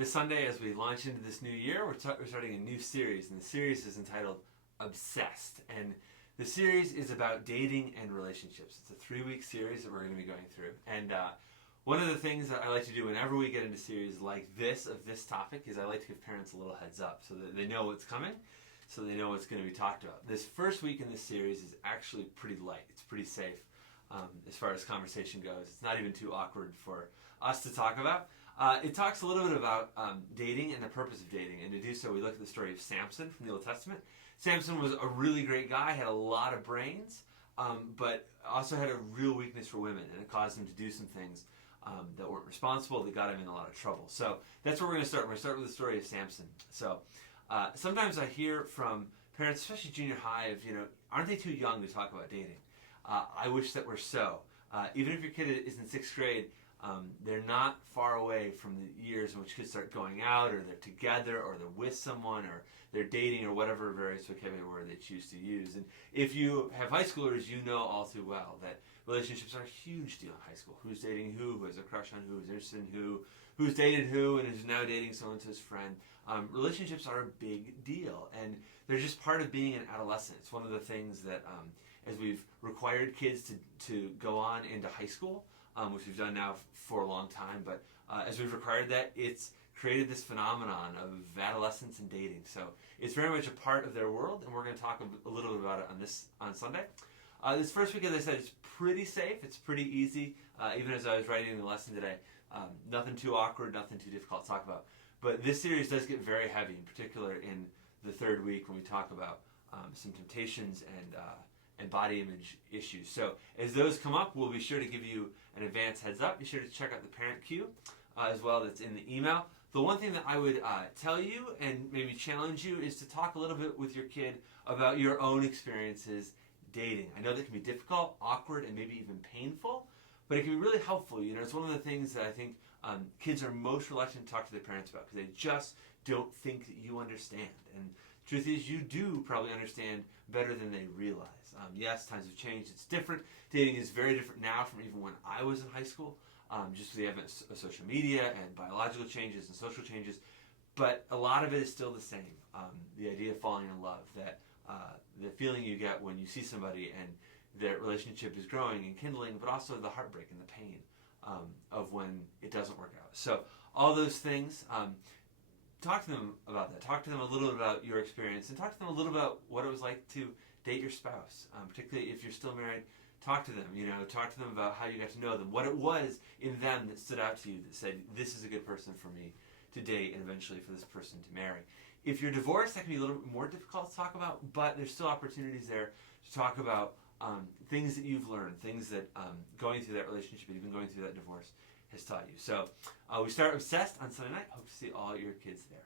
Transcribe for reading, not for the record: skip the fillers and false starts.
This Sunday, as we launch into this new year, we're starting a new series, and the series is entitled Obsessed. And the series is about dating and relationships. It's a 3-week series that we're going to be going through. And one of the things that I like to do whenever we get into series like this, of this topic, is I like to give parents a little heads up so that they know what's coming, so they know what's going to be talked about. This first week in this series is actually pretty light. It's pretty safe as far as conversation goes. It's not even too awkward for us to talk about. It talks a little bit about dating and the purpose of dating. And to do so, we look at the story of Samson from the Old Testament. Samson was a really great guy, had a lot of brains, but also had a real weakness for women. And it caused him to do some things that weren't responsible, that got him in a lot of trouble. So that's where we're going to start. We're going to start with the story of Samson. So sometimes I hear from parents, especially junior high, of, aren't they too young to talk about dating? I wish that were so. Even if your kid is in 6th grade, they're not far away from the years in which kids start going out, or they're together, or they're with someone, or they're dating, or whatever various vocabulary word they choose to use. And if you have high schoolers, you know all too well that relationships are a huge deal in high school. Who's dating who has a crush on who's interested in who's dated who, and is now dating so-and-so's friend. Relationships are a big deal, and they're just part of being an adolescent. It's one of the things that, as we've required kids to go on into high school, which we've done now for a long time, but as we've required that, it's created this phenomenon of adolescence and dating. So it's very much a part of their world, and we're going to talk a little bit about it on Sunday. This first week, as I said, it's pretty safe. It's pretty easy. Even as I was writing the lesson today, nothing too awkward, nothing too difficult to talk about. But this series does get very heavy, in particular in the 3rd week when we talk about some temptations and body image issues. So as those come up, we'll be sure to give you an advance heads up. Be sure to check out the parent cue as well that's in the email. The one thing that I would tell you and maybe challenge you is to talk a little bit with your kid about your own experiences dating. I know that can be difficult, awkward, and maybe even painful, but it can be really helpful. It's one of the things that I think kids are most reluctant to talk to their parents about, because they just don't think that you understand. And the truth is, you do probably understand better than they realize. Yes, times have changed. It's different. Dating is very different now from even when I was in high school, just with the advent of social media and biological changes and social changes. But a lot of it is still the same. The idea of falling in love, that the feeling you get when you see somebody and their relationship is growing and kindling, but also the heartbreak and the pain of when it doesn't work out. So all those things, talk to them about that. Talk to them a little bit about your experience, and talk to them a little about what it was like to date your spouse, particularly if you're still married. Talk to them, talk to them about how you got to know them, what it was in them that stood out to you that said, this is a good person for me to date, and eventually for this person to marry. If you're divorced, that can be a little bit more difficult to talk about, but there's still opportunities there to talk about things that you've learned, things that going through that relationship, even going through that divorce, has taught you. So we start Obsessed on Sunday night. Hope to see all your kids there.